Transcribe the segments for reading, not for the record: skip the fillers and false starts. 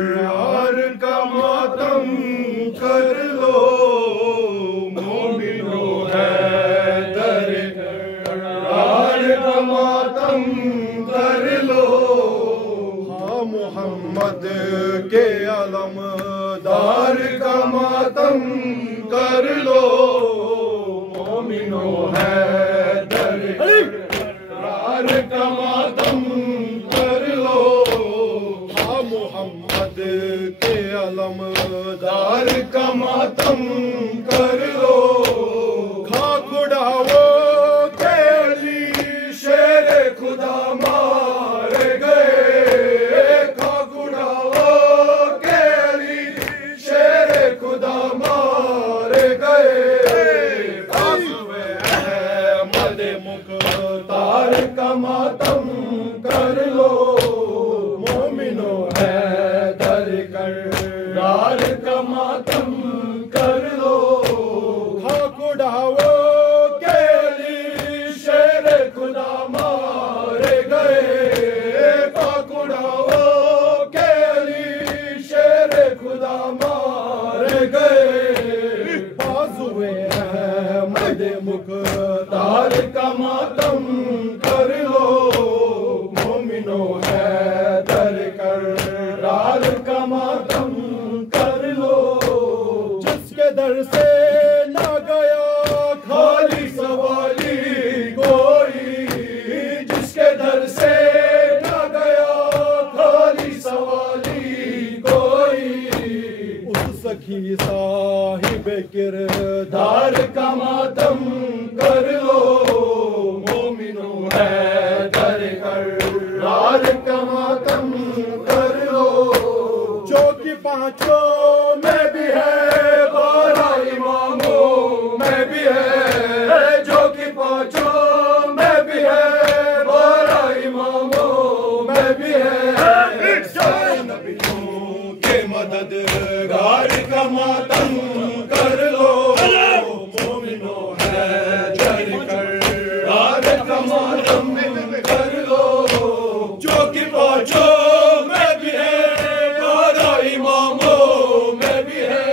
यार का मातम कर लो मोमिनो हैदर, यार का मातम कर लो। हाँ मोहम्मद के अलमदार का मातम कर लो मोमिनो हैदर, यार का मातम कर लो। हाँ मोहम्मद के अलमदार का मातम कर लो। खाक उड़ाओ के अली शेर खुदा मारे गए, खाक उड़ाओ के अली शेर खुदा मारे गए। फासुए अहमद मुख्तार का मातम कर लो मोमिनो हैदर, यार का मातम कर लो। खाक उड़ाओ के अली शेर खुदा मारे गए, खाक उड़ाओ के अली शेर खुदा मारे गए। बाजुए अहमद मुख्तार का मातम कर लो मोमिनो हैदर, यार का मातम कर लो। जिसके दर से ना गया खाली सवाली कोई, जिसके दर से ना गया खाली सवाली कोई, उस सखी साहिब किरदार का मातम कर लो मोमिनो हैदर, यार का मातम कर लो। जो कि पांचों में भी है, 12 इमामों में भी है, जो कि पांचों में भी है, 12 इमामों में भी है। सारे नबियों के मददगार का मातम कर लो मोमिनो हैदर, यार का मातम कर लो। जो कि पांचों में भी है, 12 इमामों में भी है,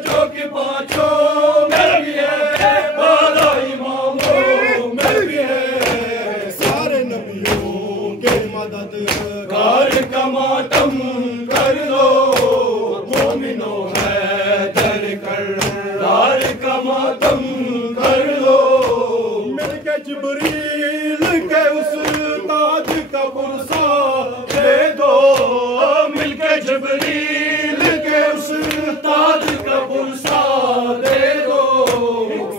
जो कि पांचों में भी है, 12 इमामों में भी है। सारे नबियों के मददगार का मातम कर लो मोमिनो हैदर, यार का मातम कर लो। मिलके जिब्रील के उस्ताद का पुरसा दे दो, मिलके जिब्रील के उस्ताद का पुरसा दे दो।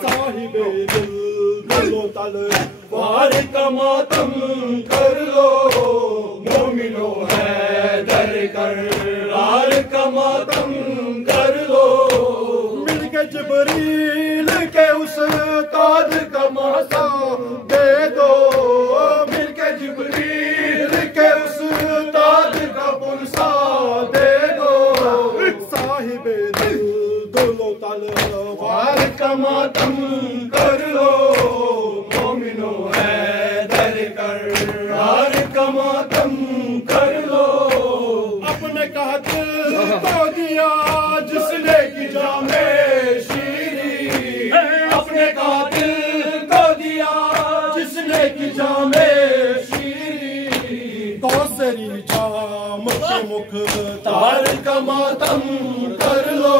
साहिबे दिलो तलवार का मातम कर लो मोमिनो हैदर, यार का मातम कर लो। मिलके जिब्रील के उस्ताद का मासा दे दो, मिलके जिब्रील के उस्ताद का पुरसा दे दो। साहिबे दिलो तलवार का मातम कर लो मोमिनो हैदर, यार का मातम कर लो। अपने कातिल को दिया जिसने की जामे शीरी, अपने कातिल को दिया जिसने की जामे शीरी। कौसरी जाम के मुख्तार का मातम कर लो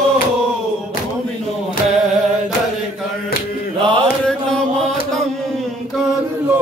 मोमिनो हैदर, यार का मातम कर लो।